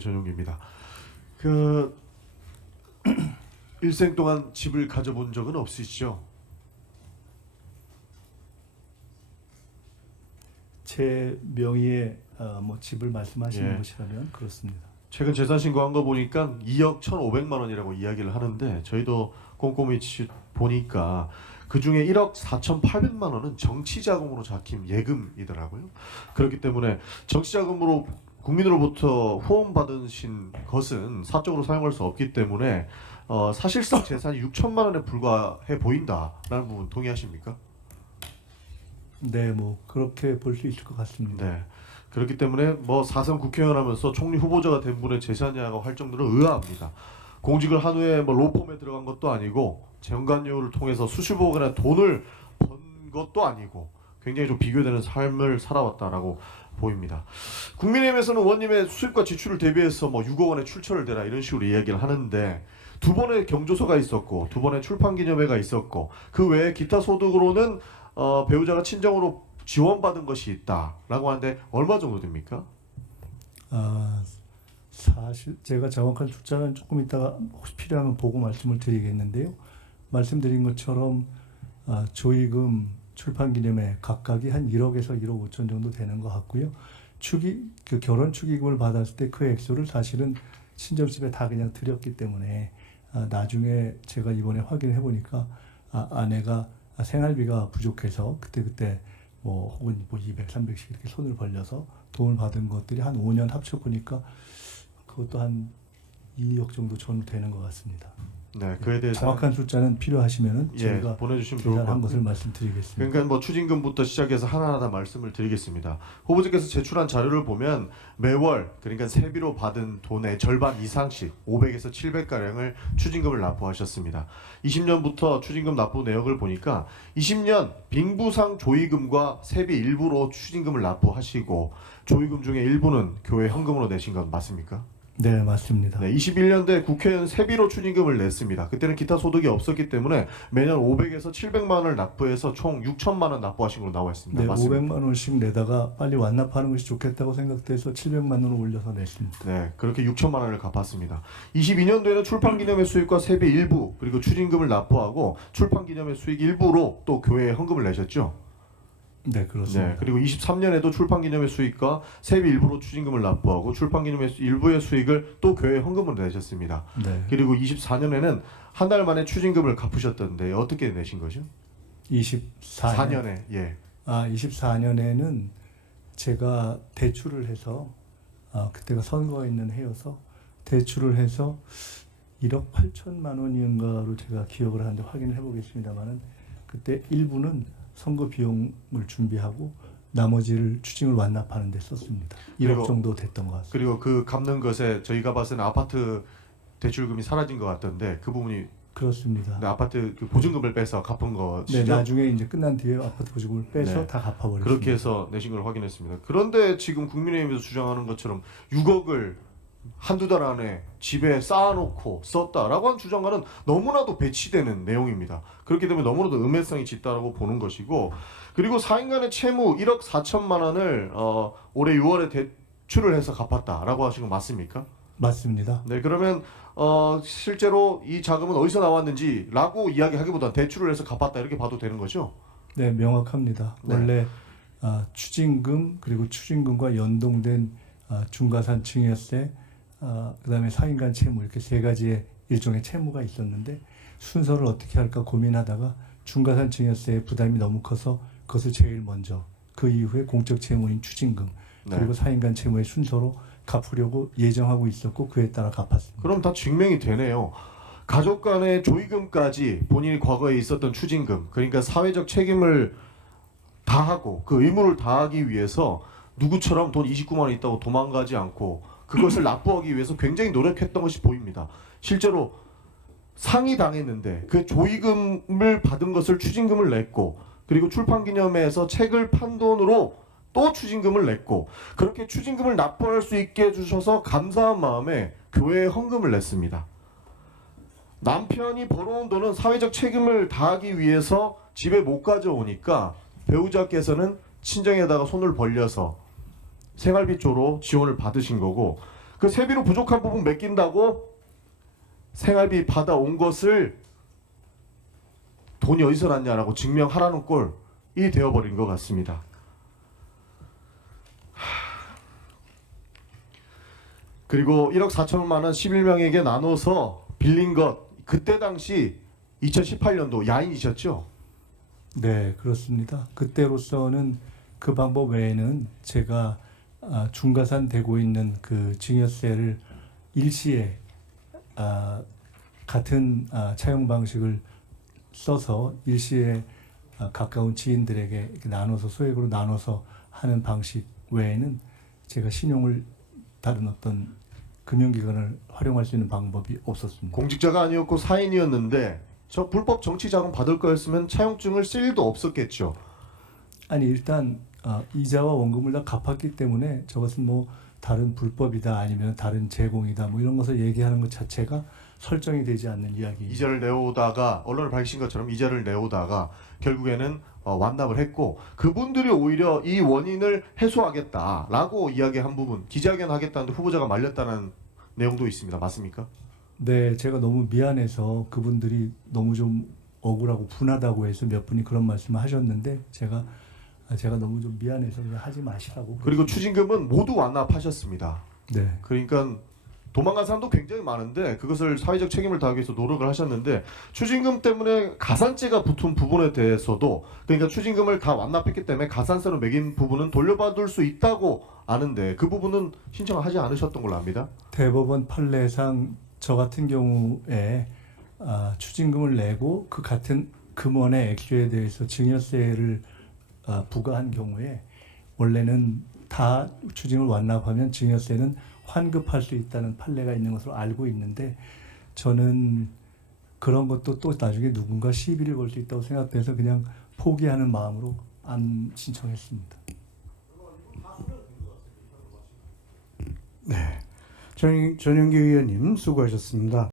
전용기입니다. 그 일생 동안 집을 가져본 적은 없으시죠? 제 명의의 뭐 집을 말씀하시는 예. 것이라면 그렇습니다. 최근 재산 신고한 거 보니까 2억 1,500만 원이라고 이야기를 하는데 저희도 꼼꼼히 보니까 그 중에 1억 4,800만 원은 정치자금으로 잡힌 예금이더라고요. 그렇기 때문에 정치자금으로 국민으로부터 후원받으신 것은 사적으로 사용할 수 없기 때문에 사실상 재산이 6천만 원에 불과해 보인다라는 부분 동의하십니까? 네, 뭐 그렇게 볼 수 있을 것 같습니다. 네. 그렇기 때문에 뭐 4선 국회의원 하면서 총리 후보자가 된 분의 재산이라고 할 정도로 의아합니다. 공직을 한 후에 뭐 로펌에 들어간 것도 아니고 정관료를 통해서 수십억 원의 돈을 번 것도 아니고 굉장히 좀 비교되는 삶을 살아왔다라고 보입니다. 국민의힘에서는 의원님의 수입과 지출을 대비해서 뭐 6억 원의 출처를 대라 이런 식으로 이야기를 하는데 두 번의 경조서가 있었고 두 번의 출판기념회가 있었고 그 외에 기타 소득으로는 배우자가 친정으로 지원받은 것이 있다라고 하는데 얼마 정도 됩니까? 사실 제가 정확한 숫자는 조금 이따가 혹시 필요하면 보고 말씀을 드리겠는데요. 말씀드린 것처럼 조의금, 출판기념회 각각이 한 1억에서 1억 5천 정도 되는 것 같고요. 그 결혼 축의금을 받았을 때 그 액수를 사실은 친정집에 다 그냥 드렸기 때문에 나중에 제가 이번에 확인해 보니까 아내가 생활비가 부족해서 그때 뭐 혹은 뭐 200, 300씩 이렇게 손을 벌려서 돈을 받은 것들이 한 5년 합쳐 보니까 그것도 한 2억 정도 전 되는 것 같습니다. 네, 그에 대해서 정확한 숫자는 필요하시면은 저희가 보내주시면 좋을 것 계산한 것을 같고. 말씀드리겠습니다. 그러니까 뭐 추징금부터 시작해서 하나하나 말씀을 드리겠습니다. 후보자께서 제출한 자료를 보면 매월 그러니까 세비로 받은 돈의 절반 이상씩 500에서 700가량을 추징금을 납부하셨습니다. 20년부터 추징금 납부 내역을 보니까 20년 빙부상 조의금과 세비 일부로 추징금을 납부하시고 조의금 중에 일부는 교회 현금으로 내신 건 맞습니까? 네, 맞습니다. 네, 21년도에 국회는 세비로 추징금을 냈습니다. 그때는 기타 소득이 없었기 때문에 매년 500에서 700만 원을 납부해서 총 6천만 원 납부하신 걸로 나와 있습니다. 네, 맞습니까? 500만 원씩 내다가 빨리 완납하는 것이 좋겠다고 생각돼서 700만 원을 올려서 냈습니다. 네, 그렇게 6천만 원을 갚았습니다. 22년도에는 출판기념회 수익과 세비 일부 그리고 추징금을 납부하고 출판기념회 수익 일부로 또 교회에 헌금을 내셨죠? 네, 그렇습니다. 네, 그리고 23년에도 출판기념회 수익과 세비 일부로 추징금을 납부하고 출판기념회 일부의 수익을 또 교회에 헌금으로 내셨습니다. 네. 그리고 24년에는 한 달 만에 추징금을 갚으셨던데 어떻게 내신 거죠? 24년. 4년에 예. 24년에는 제가 대출을 해서 그때가 선거가 있는 해여서 대출을 해서 1억 8천만 원인가로 제가 기억을 하는데 확인을 해보겠습니다만은 그때 일부는 선거 비용을 준비하고 나머지를 추징을 완납하는 데 썼습니다. 1억 정도 됐던 것 같습니다. 그리고 그 갚는 것에 저희가 봤을 때는 아파트 대출금이 사라진 것 같던데 그 부분이 그렇습니다. 네, 아파트 그 보증금을 빼서 갚은 것이죠? 네, 나중에 이제 끝난 뒤에 아파트 보증금을 빼서 네. 다 갚아버렸습니다. 그렇게 해서 내신 걸 확인했습니다. 그런데 지금 국민의힘에서 주장하는 것처럼 6억을 한두 달 안에 집에 쌓아놓고 썼다라고 하는 주장과는 너무나도 배치되는 내용입니다. 그렇기 때문에 너무나도 음해성이 짙다라고 보는 것이고 그리고 4인간의 채무 1억 4천만 원을 올해 6월에 대출을 해서 갚았다라고 하신 거 맞습니까? 맞습니다. 네, 그러면 실제로 이 자금은 어디서 나왔는지라고 이야기하기보다 대출을 해서 갚았다 이렇게 봐도 되는 거죠? 네, 명확합니다. 네. 원래 추징금 그리고 추징금과 연동된 중과산 증여세 그다음에 4인간 채무 이렇게 세 가지의 일종의 채무가 있었는데 순서를 어떻게 할까 고민하다가 중과산 증여세의 부담이 너무 커서 그것을 제일 먼저 그 이후에 공적 채무인 추징금 그리고 4인간 채무의 순서로 갚으려고 예정하고 있었고 그에 따라 갚았습니다. 그럼 다 증명이 되네요. 가족 간의 조의금까지 본인이 과거에 있었던 추징금 그러니까 사회적 책임을 다하고 그 의무를 다하기 위해서 누구처럼 돈 29만 원 있다고 도망가지 않고 그것을 납부하기 위해서 굉장히 노력했던 것이 보입니다. 실제로 상이 당했는데 그 조의금을 받은 것을 추징금을 냈고 그리고 출판기념회에서 책을 판 돈으로 또 추징금을 냈고 그렇게 추징금을 납부할 수 있게 해주셔서 감사한 마음에 교회에 헌금을 냈습니다. 남편이 벌어온 돈은 사회적 책임을 다하기 위해서 집에 못 가져오니까 배우자께서는 친정에다가 손을 벌려서 생활비 쪽으로 지원을 받으신 거고 그 세비로 부족한 부분 맡긴다고 생활비 받아온 것을 돈이 어디서 났냐라고 증명하라는 꼴이 되어버린 것 같습니다. 그리고 1억 4천만 원 11명에게 나눠서 빌린 것, 그때 당시 2018년도 야인이셨죠? 네, 그렇습니다. 그때로서는 그 방법 외에는 제가 중과산되고 있는 그 증여세를 일시에 같은 차용 방식을 써서 일시에 가까운 지인들에게 이렇게 나눠서 소액으로 나눠서 하는 방식 외에는 제가 신용을 다른 어떤 금융기관을 활용할 수 있는 방법이 없었습니다. 공직자가 아니었고 사인이었는데 저 불법 정치자금 받을 거였으면 차용증을 쓸 일도 없었겠죠. 아니 일단 이자와 원금을 다 갚았기 때문에 저것은 뭐 다른 불법이다 아니면 다른 제공이다 뭐 이런 것을 얘기하는 것 자체가 설정이 되지 않는 이야기입니다. 이자를 내오다가 언론을 밝히신 것처럼 이자를 내오다가 결국에는 완납을 했고 그분들이 오히려 이 원인을 해소하겠다라고 이야기한 부분 기자회견 하겠다는데 후보자가 말렸다는 내용도 있습니다. 맞습니까? 네, 제가 너무 미안해서 그분들이 너무 좀 억울하고 분하다고 해서 몇 분이 그런 말씀을 하셨는데 제가 너무 좀 미안해서 그냥 하지 마시라고. 그리고 추징금은 모두 완납하셨습니다. 네. 그러니까 도망간 사람도 굉장히 많은데 그것을 사회적 책임을 다하기 위해서 노력을 하셨는데 추징금 때문에 가산세가 붙은 부분에 대해서도 그러니까 추징금을 다 완납했기 때문에 가산세로 매긴 부분은 돌려받을 수 있다고 아는데 그 부분은 신청을 하지 않으셨던 걸로 압니다. 대법원 판례상 저 같은 경우에 추징금을 내고 그 같은 금원의 액수에 대해서 증여세를 부과한 경우에 원래는 다 추징을 완납하면 증여세는 환급할 수 있다는 판례가 있는 것으로 알고 있는데 저는 그런 것도 또 나중에 누군가 시비를 걸 수 있다고 생각돼서 그냥 포기하는 마음으로 안 신청했습니다. 전영기 의원님 수고하셨습니다.